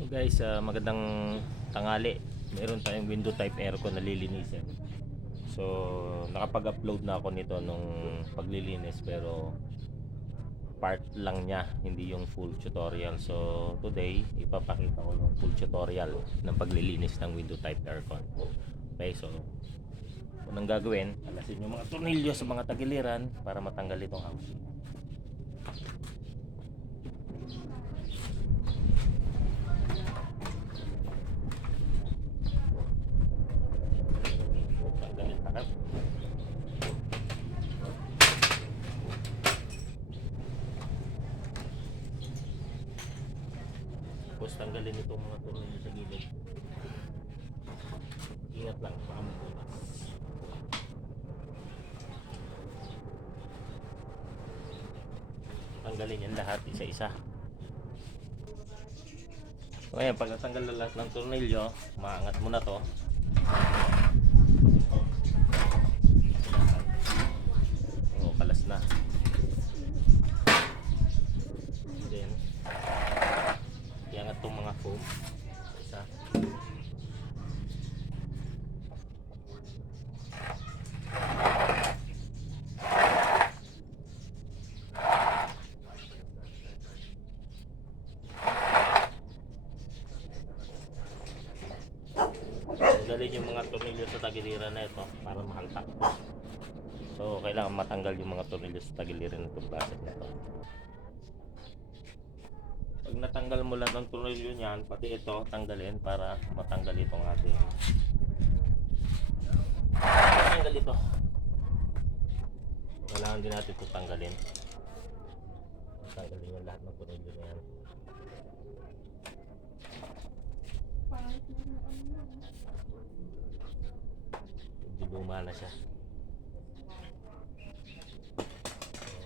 So guys, magandang tangali. Meron tayong window type aircon na lilinisin. So, nakapag-upload na ako nito nung paglilinis pero part lang niya, hindi yung full tutorial. So, today ipapakita ko yung full tutorial ng paglilinis ng window type aircon. Okay, so unang gagawin, alasin yung mga tornilyo sa mga tagiliran para matanggal itong housing. Tanggalin takap. Tapos tanggalin itong mga tornilyo sa gilid. Ingat lang, baka mabutas. Tanggalin yan lahat isa-isa. So ayan, pag natanggal na lahat ng tornilyo, maangat mo na to. O, kalas na. Then, iangat tong mga foam. Isa. Tanggalin yung mga tornilyo sa tagiliran na ito para mahaltak. So, kailangan matanggal yung mga tornilyo sa tagiliran ng bracket na ito. Pag natanggal mo lang ng tornilyo niyan, pati ito tanggalin para matanggal itong ating tanggal ito. Kailangan din natin ito tanggalin. Tanggalin yung lahat ng tornilyo na yan. Medyo luma na siya.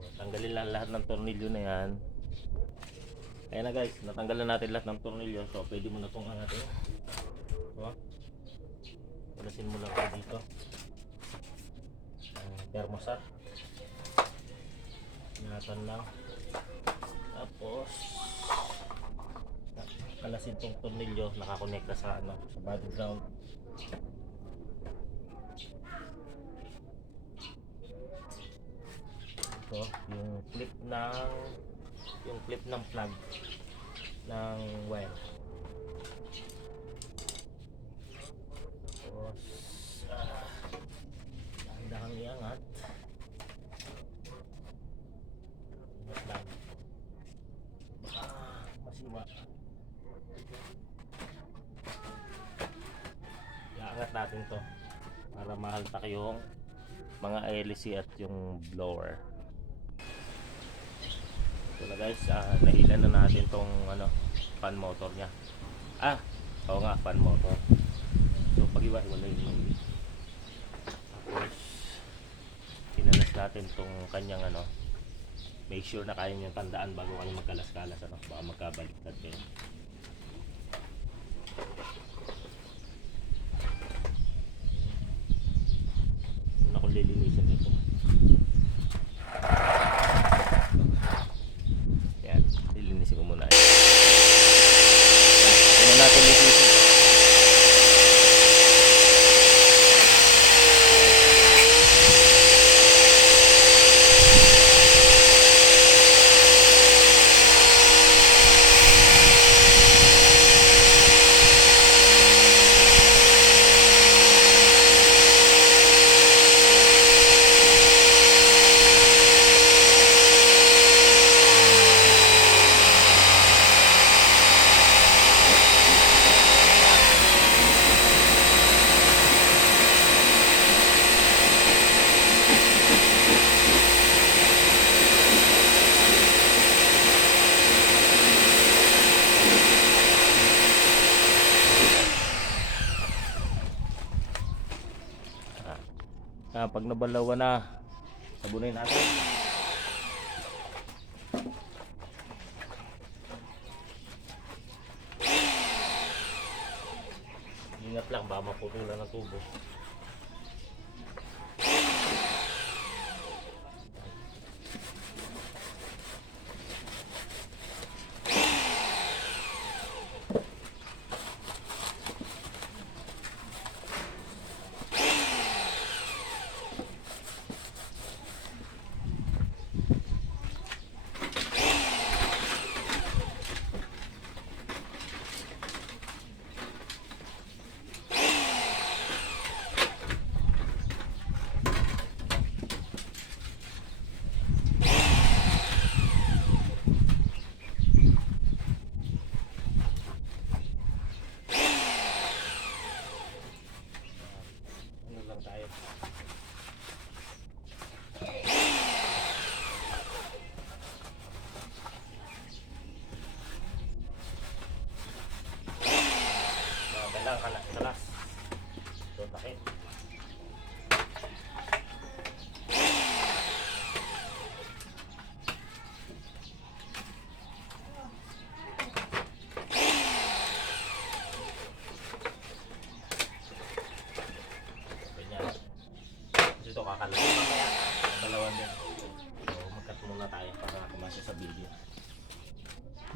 So, tanggalin lang lahat ng tornilyo na yan. Ayan na guys, natanggal na natin lahat ng tornilyo. So pwede mo na itong angatin. So, palasin mo lang ito dito. Thermostat. Ingatan lang. Tapos kalasin itong tornilyo, nakakonekta sa sa body ground. Ito yung clip ng plug ng wire. Tapos dahan iangat. Ingat lang, baka masiwa. Iangat natin to para mahaltak yung mga hélice at yung blower. So na guys, nahilan na natin tong fan motor nya. Oo nga, fan motor. So pag-iwa-iwalay yung tapos kinalas natin tong kanyang make sure na kaya nyo tandaan bago kayo magkalas-kalas, baka magkabaliktad kayo. Una ko lilinisan ito. Yan, lilinisin ko muna. Una natin lilinisin. Pag nabalawa na, sabunin natin. Ingat lang, baka maputulan ng tubo.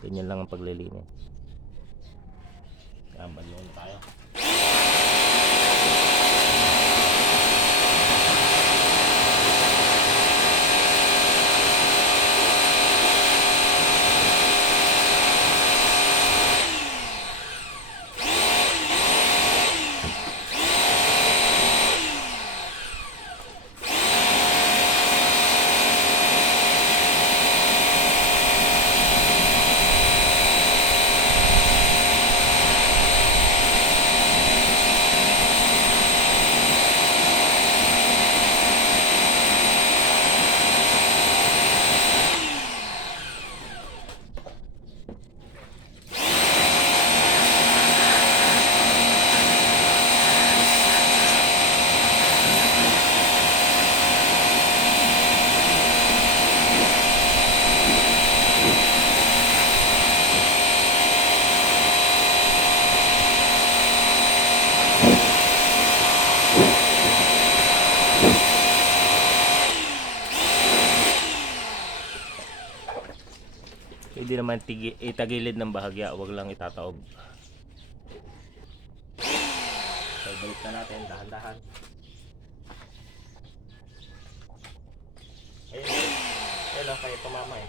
Ganyan lang ang paglilinis. Yan, baliwan na tayo. Hindi naman itagilid ng bahagya, wag lang itataob. So, balik na natin, dahan-dahan. Ayun, ayun lang kayo tumama eh.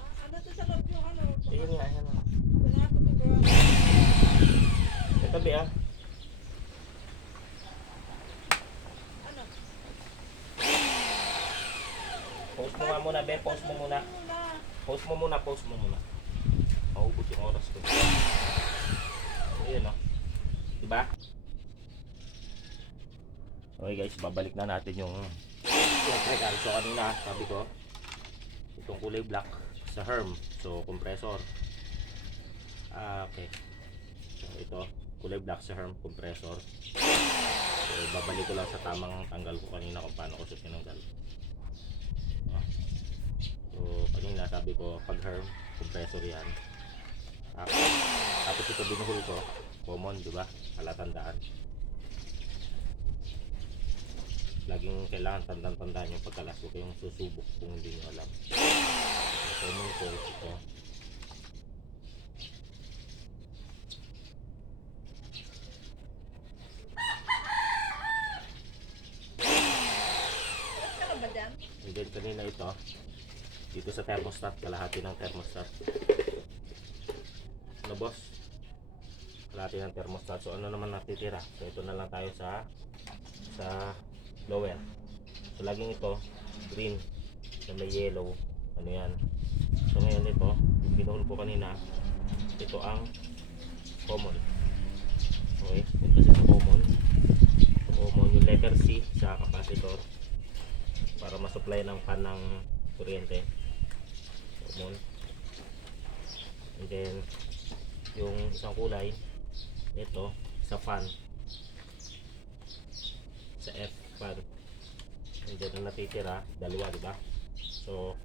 Ano to sa loob yung ano? Ayun nga, ayun nga. Wala ko ito. Sa tabi ah. Ano? Post mo nga muna, Ben, post mo muna. Post mo muna, post mo muna. Maubos yung oras ko. Ayun oh. Diba? Okay guys, babalik na natin yung electrical. So kanina, sabi ko, itong kulay black sa Herm. So, compressor. Okay. So, ito, kulay black sa Herm, compressor. So, babalik ko lang sa tamang tanggal ko kanina kung paano ko siya tinanggal. So, kanina sabi ko, pag Herm, compressor yan. Tapos ito binuhol ko, common, di ba? Palatandaan. Laging kailangan tandaan yung pagkalas ko kayong susubok kung hindi nyo alam. Common ko ito. Ano ba dyan? And then kanina ito, dito sa thermostat, kalahati ng thermostat. Ano boss? Kalahati ng thermostat. So ano naman natitira? So ito na lang tayo sa lower. So laging ito, green na may yellow. Ano yan? So ngayon ito, yung binuhol ko kanina, ito ang common. Okay, ito sa common. Common yung letter C sa capacitor para ma-supply ng fan ng kuryente. Common. And then yung isang kulay ito sa fan, sa F fan. And then ang natitira dalawa, diba? So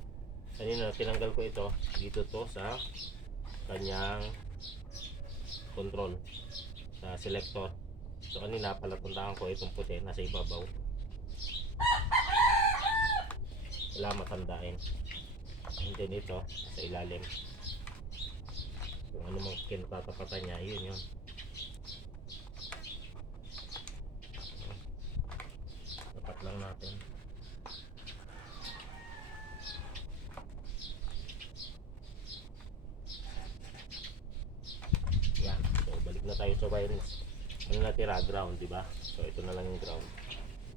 kanina tinanggal ko ito dito to sa kanyang control sa selector. So kanina palatandaan ko itong puti nasa ibabaw, wala matandain. And then ito sa ilalim, kung ano mang kinatatapatan niya, yun. Tapat lang natin. Yan. So balik na tayo sa wirings. Ano natira? Ground, diba? So ito na lang yung ground.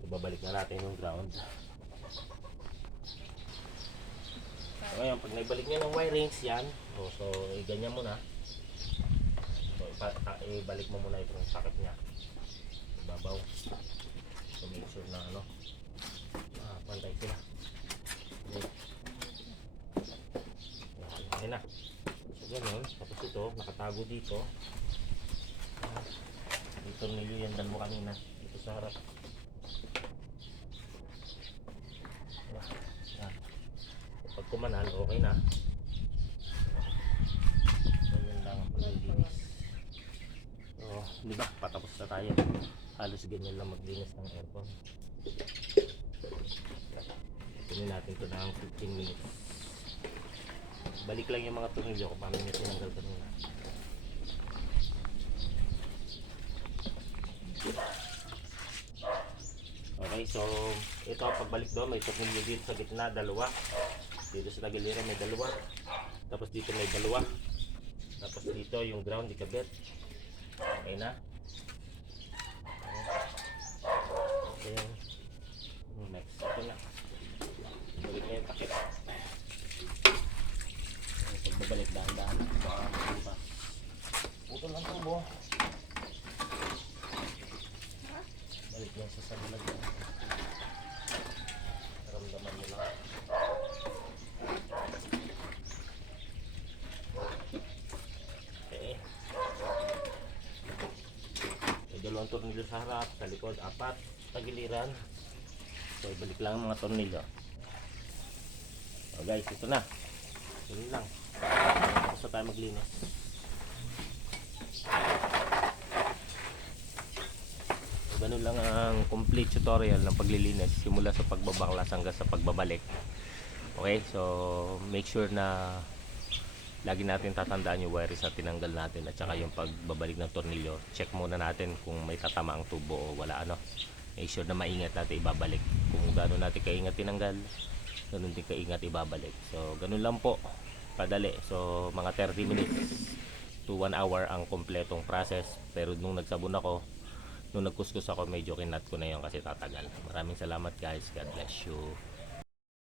So babalik na natin yung ground. So ngayon, pag naibalik nyo ng wirings yan, so ganyan mo na. So ibalik mo muna itong sakit niya. Ibabaw. So make sure na pantay sila. Okay na. So ganyan. Tapos ito, nakatago dito. Dito niliyandan mo kanina. Dito sa harap. Pag kumanan, okay na. Ganyan lang ang paglilinis. So, di ba? Patapos na tayo. Halos ganyan lang maglinis ng aircon. Tuloy natin ito ng 15 minutes. Balik lang yung mga tornilyo kung paano nyo tinanggal kanina. Okay, so ito pagbalik doon may tornilyo dito sa gitna, dalawa. Dito sa tagiliran may dalawa. Tapos dito may dalawa. Tapos dito yung ground ikabit. Okay na. Okay. Next, ito na. Balik na yung takip. Pagbabalik dahan-dahan. Puto lang tubo. Balik lang sa sabulag na. Ramdaman nyo lang. Okay. May dalawang tornilyo sa harap, sa likod, 4, tagiliran. So, ibalik lang ang mga tornilyo. So guys, ito na. Yun lang. Tapos na tayo maglinis. So, ganun lang ang complete tutorial ng paglilinis simula sa pagbabaklas hanggang sa pagbabalik. Okay, so make sure na lagi natin tatandaan yung wires na tinanggal natin at saka yung pagbabalik ng tornilyo. Check muna natin kung may tatama ang tubo o wala ano. Make sure na maingat natin ibabalik. Kung gano'n natin kaingat tinanggal, ganun din kaingat ibabalik. So ganun lang po, padali. So mga 30 minutes to 1 hour ang kompletong process. Pero nung nagsabon ako, nung nagkuskus ako, medyo kinat ko na yun kasi tatagal. Maraming salamat guys, God bless you.